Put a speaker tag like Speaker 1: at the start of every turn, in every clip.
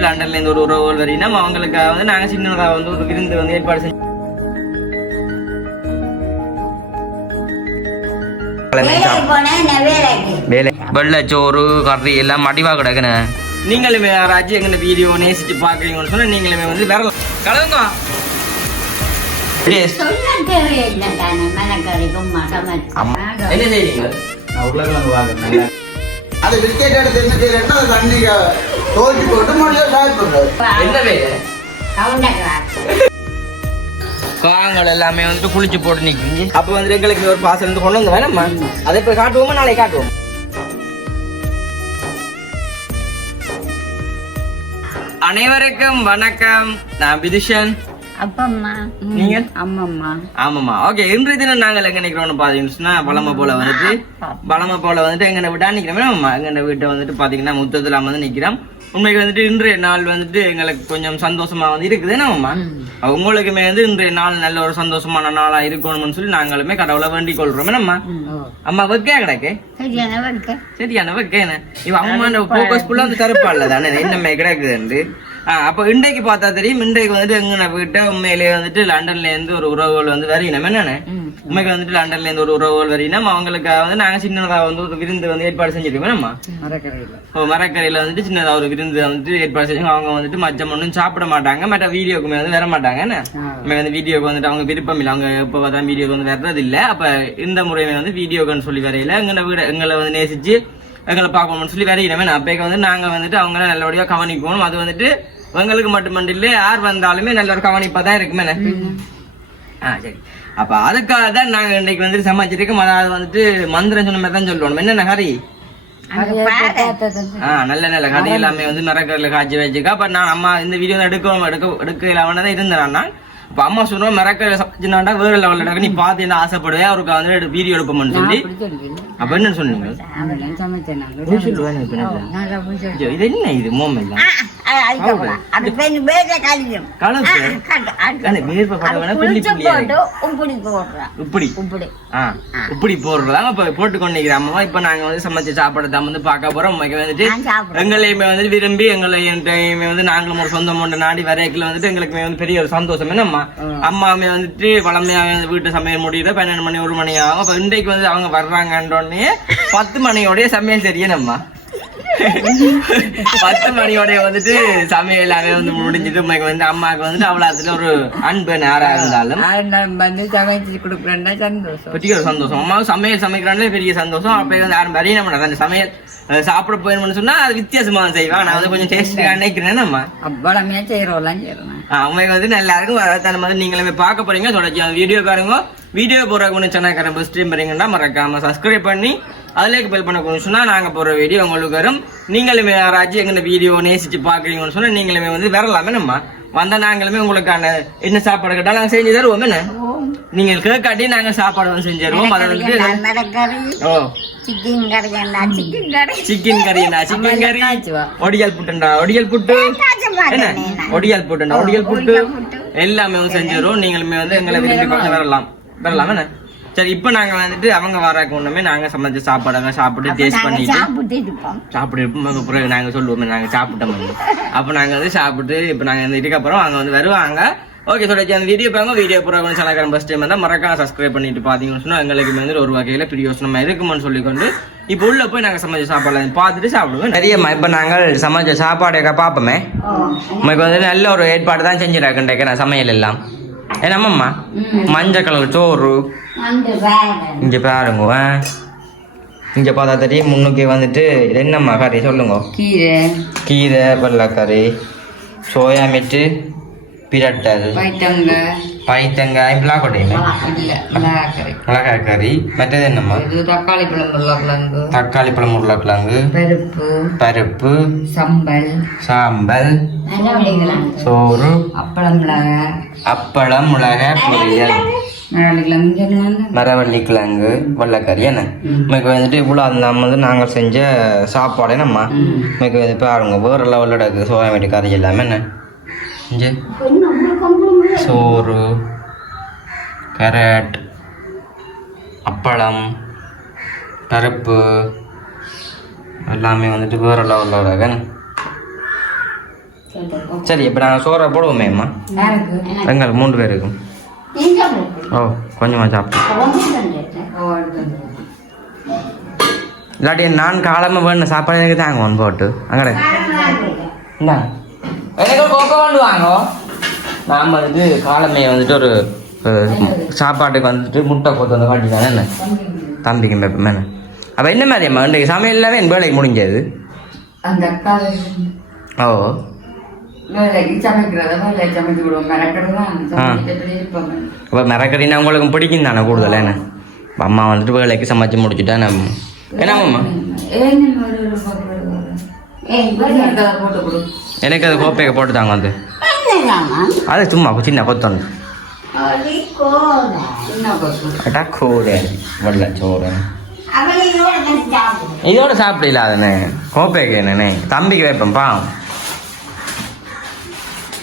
Speaker 1: லண்டன்ல இருந்து ஒரு உறவுகள் வரையினா அவங்களுக்காக வந்து நாங்க சின்னதாக வந்து ஒரு விருந்து வந்து ஏற்பாடு செஞ்சு வெள்ளச்சோறு கறி எல்லாம் மடிவா கிடக்குண்ணே நீங்களுமே யாராச்சும் எங்க வீடியோ நேசிச்சு பாக்குறீங்கன்னு சொன்னா நீங்களுமே வந்து வரலாம் கலவுங்க என்ன செய்றீங்க?
Speaker 2: அது விக்கெட் எடுத்து என்ன செய்யறேன்னா அது தண்ணிக்கு தோச்சி போட்டு
Speaker 1: என்ன
Speaker 3: கவுண்டக்கிறார்
Speaker 1: காங்கள் எல்லாமே வந்துட்டு குளிச்சு போட்டு நிக்குங்க அப்ப வந்து எங்களுக்கு ஒரு பாசல் இருந்து கொண்டு வந்து வேணாம்மா அதை போய் காட்டுவோமா? நாளைக்கு காட்டுவோம்? அனைவருக்கும் வணக்கம். நான் விதுஷன்.
Speaker 3: அப்பம்மா.
Speaker 1: நீங்க
Speaker 3: அம்மம்மா
Speaker 1: ஆமாம்மா. ஓகே இன்றைய தினம் நாங்கள் எங்க நிக்கிறோம்னு பாத்தீங்கன்னா பழமை போல வந்துட்டு பழமை போல வந்துட்டு எங்க விட்டா நிக்கிறோம். ஆமா எங்க வீட்டை வந்துட்டு பாத்தீங்கன்னா முத்தத்துல வந்து நிக்கிறோம். உண்மைக்கு வந்துட்டு இன்றைய நாள் வந்துட்டு எங்களுக்கு கொஞ்சம் சந்தோஷமா வந்து இருக்குது. என்னம்மா உங்களுக்குமே வந்து இன்றைய நாள் நல்ல ஒரு சந்தோஷமான நாளா இருக்கணும்னு சொல்லி நாங்களுமே கடவுளை வேண்டிக் கொள்றோம். என்னம்மா? அம்மா வைக்கே கிடக்கு?
Speaker 3: சரியான வைக்க
Speaker 1: சரியான வைக்கேன இவ அம்மா போக்கஸ் ஃபுல்லா வந்து கருப்பாள்ல தானே? என்னமே கிடக்குதுண்டு ஆஹ் அப்ப இன்றைக்கு பார்த்தா தெரியும். இன்றைக்கு வந்துட்டு எங்க வீட்டை உண்மையிலேயே வந்துட்டு லண்டன்ல இருந்து ஒரு உறவுகள் வந்து வரையினம் என்னன்னு உண்மைக்கு வந்துட்டு லண்டன்ல இருந்து ஒரு உறவுகள் வரையினம் அவங்களுக்கு வந்து நாங்க சின்னதா வந்து ஒரு விருந்து வந்து ஏற்பாடு செஞ்சிருக்கோம். நம்ம ஓ மரக்கரையில வந்துட்டு சின்னதா ஒரு விருந்து வந்துட்டு ஏற்பாடு செஞ்சு அவங்க வந்துட்டு மச்சம் ஒன்றும் சாப்பிட மாட்டாங்க. மற்ற வீடியோக்குமே வந்து வர மாட்டாங்க. என்ன? வந்து வீடியோக்கு வந்துட்டு அவங்க விருப்பம் இல்லை. அவங்க எப்போ பார்த்தா வீடியோக்கு வந்து வர்றது இல்ல அப்ப இந்த முறையுமே வந்து வீடியோக்குன்னு சொல்லி வரையில எங்களை வீட எங்களை வந்து நேசிச்சு எங்களை பார்க்கணும்னு சொல்லி வரையினமே அப்பேக்கு வந்து நாங்க வந்துட்டு அவங்கள நல்லபடியா கவனிக்கணும். அது வந்துட்டு எங்களுக்கு மட்டுமண்டு இல்லை யார் வந்தாலுமே நல்ல ஒரு கவனிப்பா தான் இருக்குமே? ஆ சரி. அப்ப அதுக்காக தான் நாங்க இன்னைக்கு வந்துட்டு சமைச்சிருக்கோம் அதாவது வந்துட்டு மந்திரம் சொன்ன மாதிரி தான் சொல்லணும். என்னென்ன ஹரி? நல்ல நல்ல கதை எல்லாமே வந்து மரக்கரில் காய்ச்சி வச்சுக்கா அப்ப நான் அம்மா இந்த வீடியோ எடுக்க எடுக்க எடுக்க இல்லாம தான் இருந்தேன். நான் அப்ப அம்மா சொன்னோம் மரக்கரில் சமைச்சுனாண்டா வேற லெவலில் நீ பார்த்து என்ன ஆசைப்படுவேன் அவருக்கு வந்து வீடியோ எடுப்போம்னு சொல்லி. அப்ப என்ன சொன்னீங்க? இப்ப என்ன? இது என்ன இது? மோம் எல்லாம்
Speaker 3: அது பெண் வேக கழியும்
Speaker 1: கலப்பு. அண்ணே, வேர்வை பட வேணா புள்ளி புள்ளியா இருக்கு.
Speaker 3: போட்டு உப்புடி போடுறான்
Speaker 1: இப்படி போடுறதாங்க இப்ப போட்டு கொண்டிருக்கிற அம்மா இப்ப நாங்க வந்து சமைச்ச சாப்பாடு தான் வந்து பார்க்க போறோம். வந்துட்டு எங்களையுமே வந்து விரும்பி எங்களை வந்து நாங்களும் ஒரு சொந்தம் ஒன்று நாடி வரைக்கல வந்துட்டு எங்களுக்குமே வந்து பெரிய ஒரு சந்தோஷம். என்னம்மா அம்மாவுமே வந்துட்டு வளமையா வந்து வீட்டு சமையல் முடியுது பன்னெண்டு மணி ஒரு மணி ஆகும். இன்றைக்கு வந்து அவங்க வர்றாங்கன்றோடனே பத்து மணியோடய சமையல் தெரியணும்மா பத்து மணியோடய வந்துட்டு சமையல் எல்லாமே வந்து முடிஞ்சிட்டு உண்மைக்கு வந்து அம்மாவுக்கு வந்துட்டு அவ்வளவு ஒரு அன்பு நேரா இருந்தாலும்
Speaker 4: வந்து சமைச்சு கொடுக்குறேன்னா சந்தோஷம்.
Speaker 1: பெரிய ஒரு சந்தோஷம். அம்மாவும் சமையல் சமைக்கிறாங்களே பெரிய சந்தோஷம். அப்ப வந்து யாரும் வரைய மாட்டாங்க. அந்த சமையல் சாப்பிட போயிருமோன்னு சொன்னா அது வித்தியாசமா செய்வாங்க. நான் வந்து கொஞ்சம் டேஸ்ட் நினைக்கிறேன் நம்ம
Speaker 4: அவ்வளமே செய்யறோம்லாம் செய்யறோம்
Speaker 1: அவங்க வந்து நல்லா இருக்கும். அதான் வந்து நீங்களுமே பார்க்க போறீங்க. தொடர்ச்சி வீடியோ பாருங்க. வீடியோ போற கொஞ்சம் சேனல் ஃபர்ஸ்ட் டைம் பாருங்கன்னா மறக்காம சப்ஸ்கிரைப் பண்ணி அதுல பெல் பண்ண கொஞ்சம் சொன்னா நாங்க போற வீடியோ உங்களுக்கு வரும். நீங்களுமே யாராச்சும் எங்க வீடியோ நேசிச்சு பாக்குறீங்கன்னு சொன்னா நீங்களுமே வந்து வரலாமே நம்ம. வந்தா நாங்களுமே உங்களுக்கான என்ன சாப்பாடு கேட்டாலும் நாங்க செஞ்சு தருவோம் என்ன நீங்க கேட்காட்டி நாங்க சாப்பாடு வந்து செஞ்சு தருவோம். அதை வந்து
Speaker 3: மரக்கறி
Speaker 1: ஓ.
Speaker 3: சிக்கன் கறி சிக்கன் கறி.
Speaker 1: சிக்கன் கறினா சிக்கன் கறி.
Speaker 4: காய்ச்சுவா.
Speaker 1: ஒடியல் புட்டுண்டா ஒடியல் புட்டு. என்ன? ஒடியல் புட்டுண்டா ஒடியல் புட்டு. எல்லாமே வந்து செஞ்சிடும் நீங்களுமே வந்து எங்களை விரும்பி வரலாம். வரலாம் என்ன? சரி இப்போ நாங்க வந்துட்டு அவங்க வரக்கு ஒண்ணுமே நாங்க சமைச்ச சாப்பாடுங்க சாப்பிட்டு டேஸ்ட் பண்ணிட்டு
Speaker 3: சாப்பிட்டு இருப்போம்.
Speaker 1: பிறகு நாங்க சொல்லுவோம் நாங்க சாப்பிட்டோம் அப்போ நாங்க வந்து சாப்பிட்டு இப்போ நாங்க இந்த இதுக்கப்புறம் அங்க வந்து வருவாங்க. ஓகே சொல்லி அந்த வீடியோ பாருங்க. வீடியோ பூரா கொஞ்சம் சலக்காரம் ஃபஸ்ட் டைம் தான் மறக்காம சப்ஸ்கிரைப் பண்ணிட்டு பாத்தீங்கன்னு சொன்னா எங்களுக்கு வந்து ஒரு வகையில பிரியோசனமா இருக்குமான்னு சொல்லிக்கொண்டு இப்போ உள்ள போய் நாங்க சமைச்ச சாப்பாடு பார்த்துட்டு சாப்பிடுவோம். நிறையம்மா இப்போ நாங்கள் சமைச்ச சாப்பாடு பார்ப்போமே உங்களுக்கு வந்து நல்ல ஒரு ஏற்பாடு தான் செஞ்சிருக்கேன் நான் சமையல் எல்லாம். என்னம்மா மஞ்சள் கலர் சோறு. இங்க பாருங்க. இங்க பார்த்தா தெரியும் முன்னுக்கு வந்துட்டு இது என்னம்மா கறி சொல்லுங்க?
Speaker 4: கீரை.
Speaker 1: கீரை வெள்ளைக்கறி சோயா மீட்டு பிரட்டல். மற்றது என்னம்மா
Speaker 4: இது தக்காளி பழம் உருளைக்கிழங்கு
Speaker 1: தக்காளி பழம் உருளைக்கிழங்கு
Speaker 4: பருப்பு
Speaker 1: பருப்பு
Speaker 4: சம்பல்
Speaker 1: சாம்பல்
Speaker 3: நல்ல விளைக்கலாம்
Speaker 1: சோறு
Speaker 4: அப்பளம் மிளகாய்
Speaker 1: அப்பளம் மிளகாய் பொரியல்
Speaker 4: மிளகாக்கிழங்கு சொன்னாங்க
Speaker 1: மரவள்ளி கிழங்கு வெள்ளைக்கறி என்ன இன்னைக்கு வந்துட்டு இவ்வளோ அந்த வந்து நாங்கள் செஞ்ச சாப்பாடு என்னம்மா இன்னைக்கு பாருங்க வேறு லெவலில் இருக்குது சோயா மீட்டு கறி எல்லாமே என்ன இங்கே. சோறு கேரட் அப்பளம் பருப்பு எல்லாமே வந்துட்டு வேறு லெவலில் இருக்கு. சரி இப்போ நாங்கள் சோறை போடுவோமே அம்மா.
Speaker 4: யாருக்கு
Speaker 1: மூன்று பேருக்கும். ஓ கொஞ்சமாக சாப்பிட்டு இல்லாட்டி நான் காலமாக வேணும் சாப்பாடு எனக்கு தாங்க ஒன் போட்டு. அங்கே இந்தா. எனக்கு கோக்கோ கொண்டு வாங்க. நாம் வந்துட்டு காலமே வந்துட்டு ஒரு சாப்பாட்டுக்கு வந்துட்டு முட்டை கொத்து வந்து காட்டிட்டானே என்ன? தம்பிக்கு என்ன? அப்போ என்ன மாதிரி அம்மா? இன்றைக்கு சமையல் எல்லாமே என் வேலைக்கு முடிஞ்சது.
Speaker 4: அந்த அக்கா
Speaker 1: ஓ. அப்போ மிரக்கறினா உங்களுக்கு பிடிக்கும் தானே கூடுதல் என்ன? அம்மா வந்துட்டு வேலைக்கு சமைச்சு முடிச்சுட்டா நம்ம என்ன எனக்கு அது கோப்பையை போட்டு தாங்க வந்து? அது சும்மா சின்ன கொத்து வந்து. இதோட சாப்பிடல அதுனே. கோப்பைக்கு என்னண்ணே தம்பிக்கு வைப்பேன் பாவம்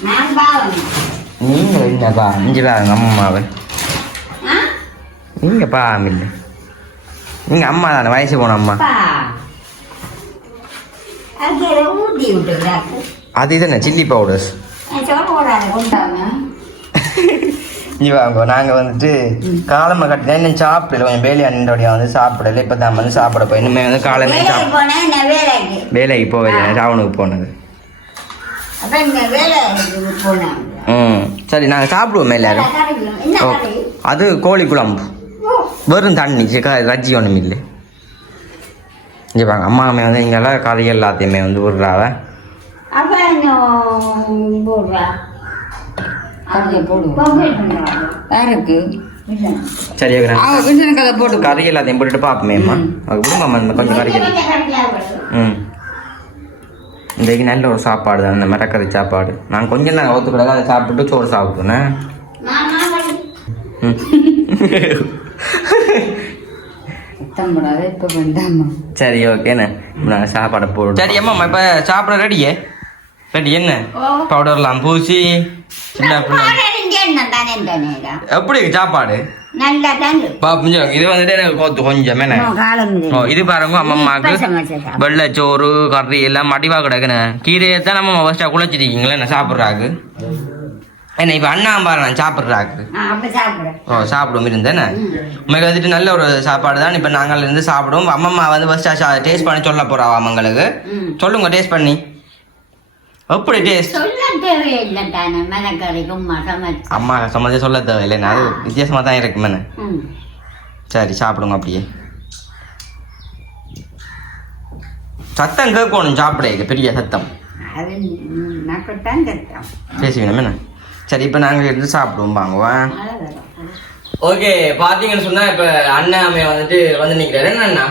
Speaker 3: நான் பாவம்.
Speaker 1: நீங்க என்னப்பா? இஞ்சி பாருங்க அம்மாவை
Speaker 3: ஆ?
Speaker 1: நீங்க பாவம் இல்லை. நீங்க அம்மா தானே வயசு போன அம்மா.
Speaker 3: அது
Speaker 1: சில்லி பவுடர்ஸ்
Speaker 3: நான் சோறு போடாத கொண்டாங்க.
Speaker 1: இஞ்சி வாங்க நாங்கள் வந்துட்டு காலமை கட்டினா இன்னும் சாப்பிடல. கொஞ்சம் வேலையா நின்றோடைய வந்து சாப்பிடல. இப்போ தான் வந்து சாப்பிட போய் இனிமே வந்து
Speaker 3: வேலைக்கு
Speaker 1: சாப்பிட
Speaker 3: வேலைக்கு?
Speaker 1: போவேன் டவுனுக்கு போனது. ம். சரி நாங்கள் சாப்பிடுவோம் எல்லாரும்? அது கோழி குழம்பு. வெறும் தண்ணி. ரஜ்ஜி ஒன்றும் இல்லை இங்கே பாருங்க அம்மா அம்மா வந்து இங்கெல்லாம் கறி எல்லாத்தையுமே வந்து
Speaker 3: பண்ணுவாங்க.
Speaker 4: யாருக்கு? போட்டு
Speaker 1: கறி எல்லாத்தையும் போட்டுட்டு பார்ப்போமே அம்மா. அது இந்த கொஞ்சம் கறி. ம். இன்றைக்கு நல்ல ஒரு சாப்பாடு தான் இந்த மிரக்கறி சாப்பாடு. நான் கொஞ்சம் நாங்கள் ஒத்துக்கூடாது அதை சாப்பிட்டுட்டு சோறு சாப்பிட்டுனேன். ம்.
Speaker 4: இப்ப வேண்டாமா
Speaker 1: சரி ஓகேண்ணே நாங்கள் சாப்பாடை போடுவோம் சரி அம்மா இப்போ சாப்பிட ரெடியே ரெடி என்ன. பவுடர்லாம் பூசி. எப்படி சாப்பாடு? இது வந்துட்டு எனக்கு கொத்து கொஞ்சம் இது பாருங்க
Speaker 3: சமைச்ச சாப்பாடு.
Speaker 1: வெள்ளைச்சோறு கறி எல்லாம் மடிவா கிடக்குண்ணே கீரையை தான் நம்ம ஃபஸ்ட்டாக குழச்சிருக்கீங்களே என்ன சாப்பிட்றாக்கு? என்ன இப்போ அண்ணா நான் சாப்பிட்றாக்கு. ஓ சாப்பிடுவோம் இருந்தேனே? உங்களுக்கு வந்துட்டு நல்ல ஒரு சாப்பாடு தான். இப்போ நாங்கள் இருந்து சாப்பிடுவோம். அம்மம்மா வந்து ஃபஸ்ட்டாக டேஸ்ட் பண்ணி சொல்ல போகிறாவா அவங்களுக்கு. சொல்லுங்க டேஸ்ட் பண்ணி. எப்படி டேஸ்ட் அம்மா சம்மந்தே சொல்ல தேவையில்லை. அது வித்தியாசமாக தான் இருக்குமேண்ணே
Speaker 3: ம்.
Speaker 1: சரி சாப்பிடுங்க அப்படியே. சத்தம் கேட்கணும் சாப்பிட பெரிய சத்தம். பேசுவீங்க சரி இப்போ நாங்கள் எடுத்து சாப்பிடுவோம் வாங்குவேன்
Speaker 3: அவ்வளவுதான்.
Speaker 1: ஓகே பாத்தீங்கன்னு சொன்னா இப்ப அண்ணன் அம்மைய வந்துட்டு வந்து நிக்கிறாரு. என்ன அண்ணா.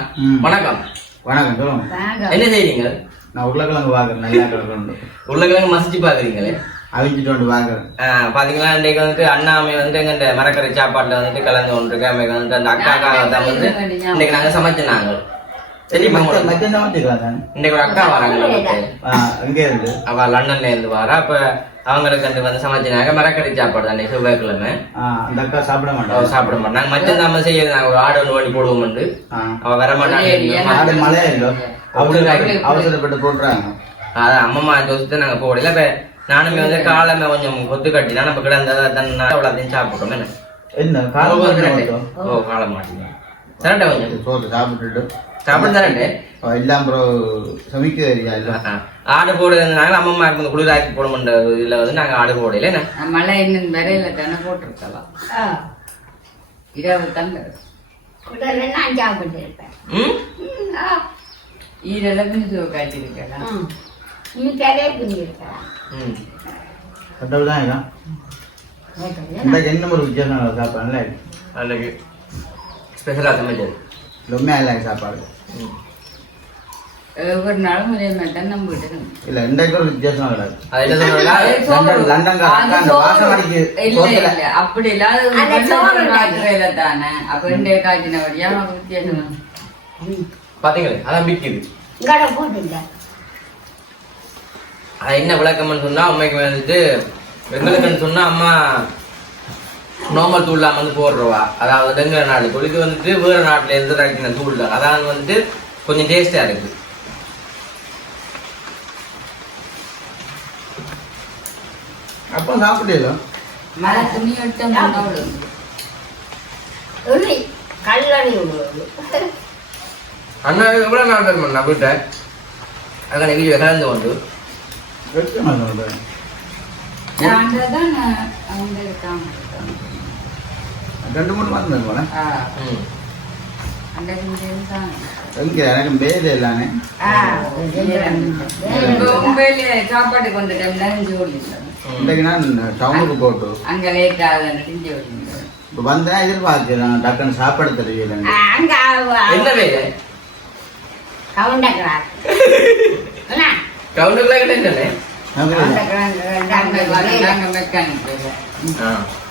Speaker 1: வணக்கம்.
Speaker 2: வணக்கம்.
Speaker 1: என்ன செய்றீங்க?
Speaker 2: நான் உருளைக்கிழங்கு பார்க்குறேன் நல்லா கிழங்கு
Speaker 1: உருளைக்கிழங்கு மசிச்சு பாக்குறீங்களே
Speaker 2: அவிஞ்சிட்டு வந்து பார்க்குறேன்.
Speaker 1: ஆஹ் பாத்தீங்களா இன்னைக்கு வந்துட்டு அண்ணா அம்மை வந்துட்டு எங்க மரக்கறி சாப்பாட்டுல வந்துட்டு கலந்து கொண்டிருக்கேன் அம்மைக்கு வந்துட்டு அந்த அக்காக்காக தான் வந்து இன்னைக்கு நாங்க சமைச்சினாங்க
Speaker 2: தானே
Speaker 1: இன்னைக்கு ஒரு அக்கா வராங்க நமக்கு.
Speaker 2: அங்கே இருந்து.
Speaker 1: அவ லண்டன்ல இருந்து வரா. அப்ப அவங்களுக்கு வந்து வந்து சமைச்சினாங்க. மரக்கறி சாப்பாடு தான் செவ்வாய்க்கிழமை.
Speaker 2: ஆ, அந்த அக்கா சாப்பிட
Speaker 1: அவ
Speaker 2: மாட்டோம்
Speaker 1: சாப்பிட மாட்டோம் நாங்க மச்சம் தான் செய்யறது. நாங்க ஒரு ஆடு ஒன்று ஓடி போடுவோம் அவ வர மாட்டாங்க.
Speaker 2: மழையா இல்லை அவசர அவசரப்பட்டு போட்டுறாங்க
Speaker 1: அதான் அம்மம்மா ஜோசித்து நாங்க போடல. இப்ப நானுமே வந்து காலமே கொஞ்சம் கொத்து கட்டினா நம்ம கிடந்த தன்னா அவ்வளோத்தையும் சாப்பிட்டோம். என்ன?
Speaker 2: என்ன? காலம்
Speaker 1: ஓ, காலம் மாட்டீங்க சரண்டா கொஞ்சம்?
Speaker 2: சோறு சாப்பிட்டுட்டு
Speaker 1: சாப்பிட தரண்டே
Speaker 2: அவ எல்லாம் அப்புறம் சமைக்க
Speaker 1: ஆடு போடுறதுனால அம்மம்மா இந்த குளிராக்கி போடணுன்ற இதுல வந்து நாங்க ஆடு போடல என்ன
Speaker 4: மழை இன்னும் வரையில தானே போட்டிருக்கலாம்
Speaker 3: ஆ,
Speaker 4: இரவு தங்க
Speaker 3: உடனே நான் சாப்பிட்டு இருப்பேன்
Speaker 1: ம்
Speaker 3: ம், ஆ,
Speaker 4: ஈரெல்லாம் மினிசு காட்டியிருக்கலாம்
Speaker 3: ம். நீ கரையை
Speaker 1: ம்
Speaker 2: தான் இருக்கான் இந்த என்ன ஒரு வித்தியாசம்
Speaker 1: ஸ்பெஷலாக சமைச்சது
Speaker 2: ரொம்பவே இல்லை சாப்பாடு.
Speaker 4: ஒவ்வொரு நாளும் ஒரே மாதிரி தான் நம்ம கிட்ட
Speaker 2: இல்ல இன்றைக்கு ஒரு வித்தியாசம் கிடையாது
Speaker 1: அது என்ன சொல்றா
Speaker 2: லண்டன் லண்டன்கார அக்கா அந்த வாசம் அடிக்கு
Speaker 4: இல்ல
Speaker 2: சோத்துல.
Speaker 4: இல்ல. அப்படி இல்லாத காய்ச்சல தானே. அப்ப இன்றைய காய்ச்சினபடியா நமக்கு வித்தியாசம்.
Speaker 1: பாத்தீங்களே அதான் பிக்குது.
Speaker 3: இங்கட போட்டுங்க.
Speaker 1: அது என்ன விளக்கம்னு சொன்னா அம்மைக்கு வந்துட்டு எங்களுக்குன்னு சொன்னா அம்மா நோமல் தூள் வந்து போடுறவா? அதாவது எங்க நாடு. இது வந்துட்டு வேற நாட்டுல இருந்து இறக்கின தூள் தான் அதான் வந்துட்டு கொஞ்சம் டேஸ்டா இருக்கு.
Speaker 2: அப்போ
Speaker 4: மழை துணி
Speaker 3: கல்லணி விடுவது
Speaker 1: அண்ணா எவ்வளோ நாள் தரும் அண்ணா வீட்டை? அங்கே வீடியோ கலந்து கொண்டு.
Speaker 4: அவங்க இருக்காங்க.
Speaker 2: ரெண்டு மூணு மாதம்
Speaker 4: ஜோடி
Speaker 2: இன்றைக்கு நான் டவுனுக்கு போட்டு.
Speaker 4: அங்கே லேட்
Speaker 2: இப்போ வந்தேன் எதிர்பார்க்கிறேன் டக்குன்னு சாப்பாடு தெரியல. எனக்கு.
Speaker 3: அங்க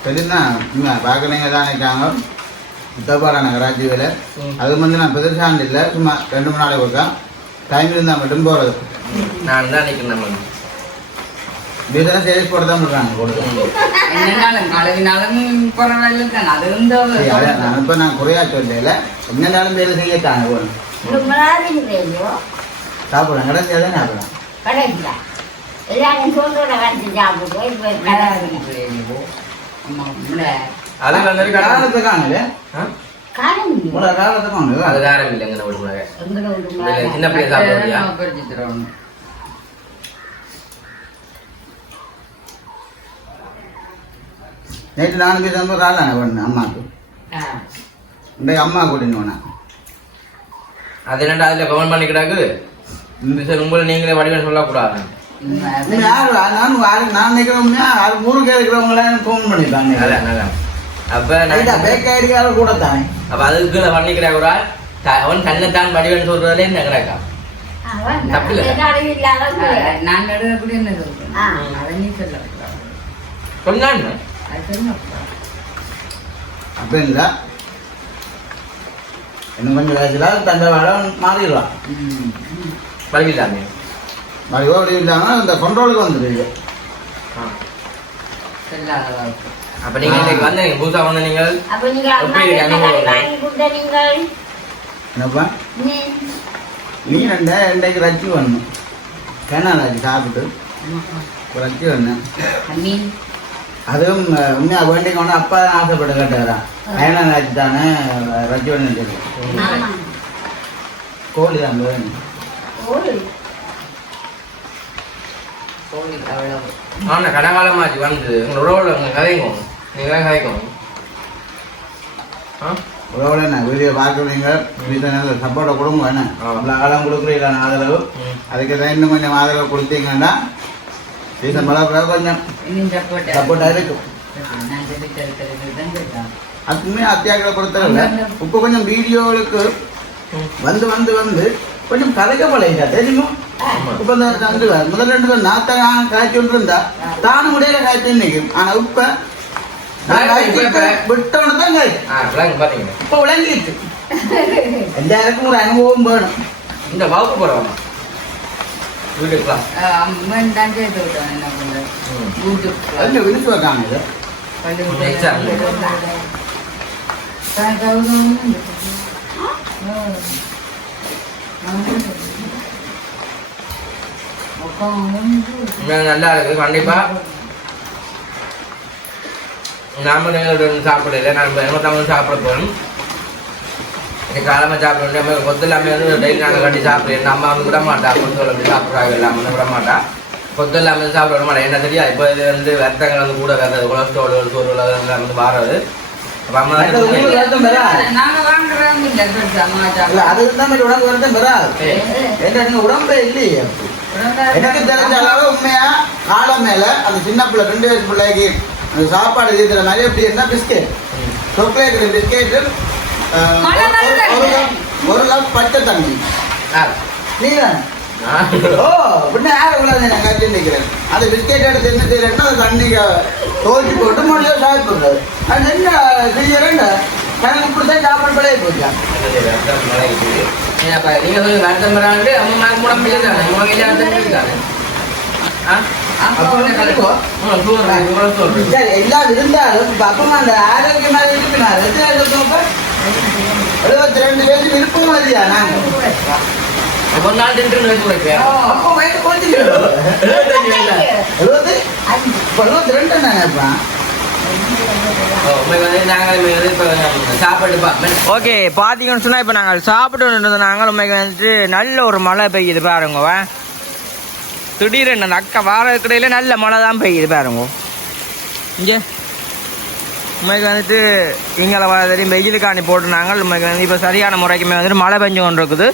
Speaker 2: தெரியுதா பார்க்கலைங்க தான் நினைக்காங்க புத்தப்பாடான கராச்சி வேலை. அது வந்து நான் பெருசாண்டு இல்லை சும்மா ரெண்டு மூணு நாளைக்கு ஒருக்கா. டைம் இருந்தால் மட்டும் போகிறது
Speaker 1: நான் தான் நிற்கிறேன் நம்ம
Speaker 2: வீட்டில் சேல்ஸ் போட தான். கொடுத்து நான் இப்போ நான் குறையா சொல்லல என்னனாலும் வேலை சாப்பிட்றேன். கடைசியாக தான் சாப்பிட்றேன்.
Speaker 1: சின்ன பிள்ளை சாப்பிடுறியா
Speaker 2: நேற்று நானும் போய் ரொம்ப காலான பண்ணேன் அம்மாவுக்கு. இன்றைக்கு அம்மா கூட்டின்னு போனேன்.
Speaker 1: அது என்னடா அதில் கமெண்ட் பண்ணிக்கிறாக்கு? இந்த சார் உங்களை நீங்களே வடிவம் சொல்லக்கூடாது.
Speaker 2: யாரு? நான் நான் நினைக்கிறவங்க யாரு ஊருக்கு இருக்கிறவங்கள ஃபோன் பண்ணிட்டாங்க
Speaker 1: அதான் அதான் அப்போ
Speaker 2: ரைட்டா
Speaker 1: நான்
Speaker 2: பேக் ஐடியால கூட தானே
Speaker 1: அப்போ அதுக்கு நான் பண்ணிக்கிறேன் ஒரு ஆள். அவன் தன்னைத்தான் வடிவம் சொல்றதுலே என்ன கிடக்கா.
Speaker 4: நான் நடுவக்கூடிய. அதை நீ சொல்லக்கூடாது.
Speaker 1: சொன்னான்னு
Speaker 4: அது சொல்லக்கூடாது.
Speaker 2: அப்போ இல்லை இன்னும் கொஞ்சம் தண்டை வாழ மாறிடலாம். மறுபடியும் ஓடி இல்லாமல் இந்த கண்ட்ரோலுக்கு
Speaker 4: அளவுக்கு
Speaker 1: அப்போ நீங்கள் இன்னைக்கு வந்து நீங்கள் புதுசாக வந்து நீங்கள்
Speaker 3: அப்ப நீங்க அம்மா
Speaker 1: எப்படி அனுபவம்?
Speaker 3: வாங்கி கொடுத்த நீங்கள்?
Speaker 2: என்னப்பா?
Speaker 3: நீ?
Speaker 2: நீ ரெண்டை ரெண்டைக்கு ரச்சி வரணும் கேனாலாச்சு சாப்பிட்டு. ரச்சி வரணும் அதுவும் உண்மையா வேண்டிங்க ஒன்று அப்பா தான் ஆசைப்பட்டு கேட்டுக்கிறான் கேனாலாச்சு தானே ரச்சி வரணும் கோழி தான்
Speaker 4: கோழி?
Speaker 1: ஆனால் கடகாலமாச்சு வந்து உங்களோட உறவுல உங்கள் கதைக்கும் நீங்கள் கதைக்கும் ஆ?
Speaker 2: உறவுல என்ன வீடியோ பார்க்குறீங்க வீட்டில் சப்போர்ட்டை கொடுங்க என்ன. அவ்வளோ காலம் கொடுக்குறீங்க ஆதரவு. அதுக்கு தான் இன்னும் கொஞ்சம் ஆதரவு கொடுத்தீங்கன்னா சீசன் மழை கொஞ்சம் சப்போர்ட்டாக இருக்கும். அதுமே அத்தியாகிற பொறுத்தவரை இப்போ கொஞ்சம் வீடியோவுக்கு வந்து வந்து வந்து கொஞ்சம் கதைக்க பழகிட்டா தெரியுமா? இப்ப இந்த ரெண்டு பேர் முதல் ரெண்டு பேர் நான் தான் காய்ச்சி கொண்டு இருந்தா தானும் முடியல காய்ச்சி நிற்கும் ஆனா இப்ப நான் விட்டவன தான் காய்ச்சி இப்ப விளங்கிட்டு. எல்லாருக்கும் ஒரு அனுபவம் வேணும்.
Speaker 1: இந்த போகிறவங்க வீட்டுக்குலாம்
Speaker 4: அம்மன் தான் சேர்த்து விட்டான் என்ன
Speaker 1: ம்.
Speaker 4: யூடியூப்
Speaker 2: அதுல விழிச்சு வைக்காங்க இது?
Speaker 1: உண்மையாக நல்லா இருக்குது கண்டிப்பாக நாம நீங்கள் சாப்பிடல நான் என்ன சாப்பிட போகிறோம் இன்னைக்கு காலமாக சாப்பிட நம்ம கொத்து எல்லாமே வந்து டெய்லி நாங்கள் கட்டி சாப்பிடுறேன் நம்ம வந்து விட மாட்டா கொத்து எல்லாமே சாப்பிட்றாங்க எல்லாம் வந்து விட மாட்டா கொத்து எல்லாமே சாப்பிட விட மாட்டா என்ன தெரியா இப்போ இது வந்து ரத்தங்கள் வந்து கூட கறது கொலஸ்ட்ரால் சோறு அதெல்லாம் வந்து மாறுது அம்மா
Speaker 2: உடம்பு வராது ஏன்னா நீங்க உடம்பே இல்லையே எனக்கு தெரிஞ்ச அளவு உண்மையா? காலம் மேல அந்த சின்ன பிள்ளை ரெண்டு வயசு பிள்ளைக்கு அந்த சாப்பாடு இருக்கிற மாதிரி எப்படி இருந்தா பிஸ்கெட். Chocolate biscuit. ஒரு கப் ஒரு கப் பச்சை தண்ணி.
Speaker 1: ஆ.
Speaker 2: ஓ பின்ன யார் உள்ளது நான் கட்டி நிற்கிறேன் அந்த பிஸ்கெட் எடுத்து என்ன செய்யறேன்னா அந்த தண்ணிக்கு தோச்சி போட்டு முடியும் சாப்பிடுறது அது என்ன செய்யறேன் எனக்கு இப்படிதான் சாப்பாடு.
Speaker 1: ஏன் அப்ப நீங்க வந்து ரத்தம் வராண்டு அம்மா மேல கூட பிள்ளைதானே? உங்க கையில ரத்தம் இருக்காது. ஆ?
Speaker 2: அப்போ வந்து கழிப்போ
Speaker 1: உம், சூடு, இவ்வளவு சூடு.
Speaker 2: சரி எல்லாம் இருந்தாலும் இப்ப அப்பமா அந்த ஆரோக்கியமாக இருக்கிறார் எழுபத்தி ரெண்டு வயசு விருப்பம் இல்லையா? நாங்க
Speaker 1: ஒரு நாள்
Speaker 2: குறைஞ்சிக்கிறோம்
Speaker 1: எழுபத்தஞ்சு வயசா?
Speaker 2: எழுபத்தி இப்போ ரெண்டு தானேப்பா
Speaker 1: ஓகே பார்த்தீங்கன்னு சொன்னால் இப்போ நாங்கள் சாப்பிட்டு இருந்தது நாங்கள் உண்மைக்கு வந்துட்டு நல்ல ஒரு மழை பெய்யுது பாருங்க. வா. திடீரென்னு அந்த அக்கா வார நல்ல மழை தான் பெய்யுது பாருங்க. இங்கே உண்மைக்கு வந்துட்டு இங்கே வர தெரியும் வெயிலுக்காணி போட்டு நாங்கள் உண்மைக்கு வந்து இப்போ சரியான முறைக்குமே வந்துட்டு மழை பெஞ்சு கொண்டு இருக்குது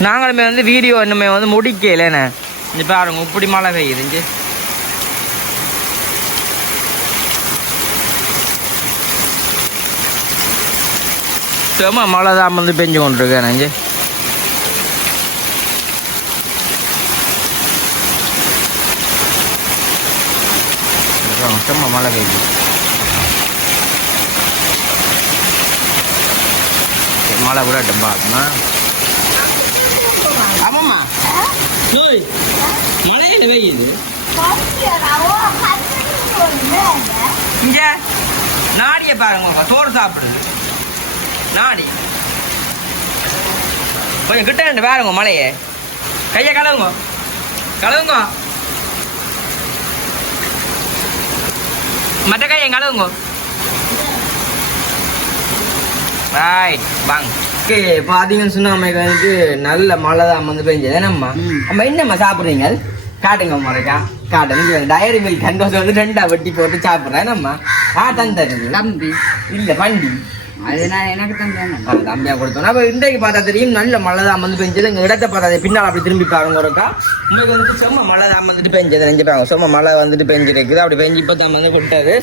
Speaker 1: நாங்களுமே வந்து வீடியோ இன்னுமே வந்து முடிக்கலைண்ணே இங்கே பாருங்க இப்படி மழை பெய்யுது இங்கே. சும்மா மழை தான் வந்து பெஞ்சு கொண்டிருக்கேன் இங்கே சும்மா மழை பெய்யுது மழை விடட்டும் பார்க்கணும். ஆமாம்மா. மழையில பெய்யுது? இங்க நாடிய பாருங்க சோறு சாப்பிடுது. நாடி. கொஞ்சம் கிட்ட ரெண்டு பாருங்க மலையே. கையை கழுவுங்க கழுவுங்க மற்ற கையை கழுவுங்க ரைட் வாங்க ஓகே பாத்தீங்கன்னு சொன்னா அம்மைக்கு வந்துட்டு நல்ல மழை தான் வந்து பெஞ்சது. என்னம்மா? அம்மா என்னம்மா சாப்பிடுறீங்க? காட்டுங்க முறைக்கா காட்டுங்க. டயரி மில்க் கண்டோஸ் வந்து ரெண்டா வெட்டி போட்டு சாப்பிட்றேன். என்னம்மா? ஆ தந்தது
Speaker 4: தம்பி.
Speaker 1: இல்ல வண்டி.
Speaker 4: அது
Speaker 1: அது தம்பியா கொடுத்தோம் அப்ப இன்றைக்கு பார்த்தா தெரியும் நல்ல மழை தான் வந்து பெஞ்சது. இடத்தை பார்த்தா அது பின்னால் அப்படி திரும்பி பாருங்க ஒருக்கா உங்களுக்கு வந்துட்டு சும்மா மழை தான் வந்துட்டு பெஞ்சது. நெஞ்சு பாருங்க சும்மா மழை வந்துட்டு பெஞ்சிருக்குது. அப்படி பெஞ்சு இப்போ தான் வந்து கொட்டது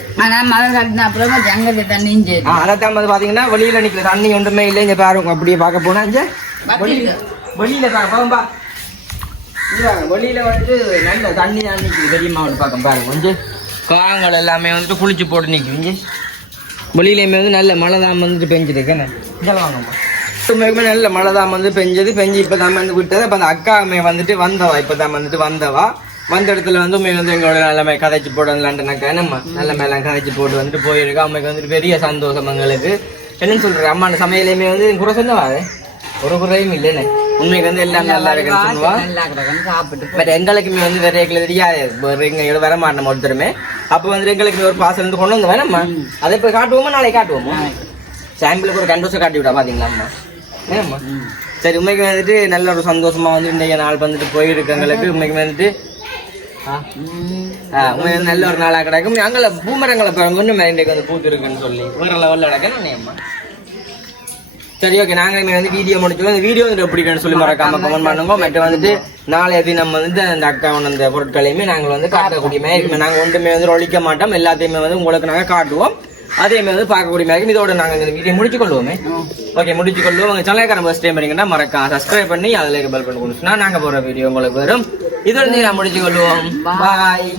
Speaker 4: மழை அப்புறமா ஜங்கல சரி
Speaker 1: அதான் வந்து வெளியில தண்ணி ஒன்றுமே இல்லை. இங்க பாருங்க அப்படியே பார்க்க போனா இங்க. வெளியில பாருங்க வந்து நல்ல தண்ணி தான் நிக்குது. தெரியுமா வந்து பார்க்க பாருங்க கொஞ்சம் காங்கள் எல்லாமே வந்துட்டு குளிச்சு போட்டு நிற்கும் இங்க. வெளியிலையுமே வந்து நல்ல மழை தான் வந்துட்டு பெஞ்சிருக்கு. என்ன? வாங்கம்மா. உண்மைக்குமே நல்ல மழை தான் வந்து பெஞ்சது. பெஞ்சு இப்போ தான் வந்து விட்டது. அப்போ அந்த அக்காமே வந்துட்டு வந்தவா? இப்போ தான் வந்துட்டு வந்தவா? வந்த இடத்துல வந்து உண்மை வந்து எங்களோட நல்ல கதைச்சு போட லண்டனக்கா என்னம்மா நல்ல மேலாம் கதைச்சு போட்டு வந்துட்டு போயிருக்கா. அம்மைக்கு வந்துட்டு பெரிய சந்தோஷம் எங்களுக்கு. என்னன்னு சொல்ற அம்மா சமையலையுமே வந்து குறை சொன்னவா? ஒரு குறையும் இல்லைன்னு உண்மைக்கு வந்து எல்லாம் நல்லா இருக்குன்னு சொல்லுவா? பட் எங்களுக்குமே வந்து வேற எங்களுக்கு தெரியாது. வேற எங்க வர மாட்டோம் ஒருத்தருமே அப்போ வந்து எங்களுக்கு ஒரு பாசல் வந்து கொண்டு வந்து வேணாம்மா. அதை இப்போ காட்டுவோமா நாளைக்கு காட்டுவோமா? சாம்பிளுக்கு ஒரு கண்டோசம் காட்டி விடா ஏம்மா சரி உண்மைக்கு வந்துட்டு நல்ல ஒரு சந்தோஷமா வந்து இன்றைய நாள் வந்துட்டு போயிருக்கு எங்களுக்கு உண்மைக்கு வந்துட்டு நல்ல ஒரு நாளா கிடக்கும். அங்கே பூமரங்களை இன்னும் இன்றைக்கு வந்து பூத்து இருக்குன்னு சொல்லி. வேற லெவலில் கிடக்கணும் அம்மா சரி ஓகே நாங்க இனிமே வந்து வீடியோ முடிச்சோம் இந்த வீடியோ வந்து எப்படி சொல்லி மறக்காம கமெண்ட் பண்ணுங்க. மற்றும் வந்துட்டு நாளைய தினம் வந்து அந்த அக்கௌண்ட் அந்த பொருட்களையுமே நாங்கள் வந்து காட்டக்கூடிய மாதிரி இருக்குமே. நாங்கள் ஒன்றுமே வந்து ஒழிக்க மாட்டோம். எல்லாத்தையுமே வந்து உங்களுக்கு நாங்கள் காட்டுவோம். அதே மாதிரி வந்து பார்க்கக்கூடிய மாதிரி. இதோட நாங்கள் இந்த வீடியோ முடிச்சு கொள்வோமே ஓகே முடிச்சு கொள்வோம் உங்க சேனலுக்கான ஃபர்ஸ்ட் டைம் வரீங்கன்னா மறக்காம சப்ஸ்கிரைப் பண்ணி அதில் பெல் பண்ணி கொடுத்துனா நாங்கள் போகிற வீடியோ உங்களுக்கு வரும். இதோட நான் முடிச்சு கொள்வோம் பாய்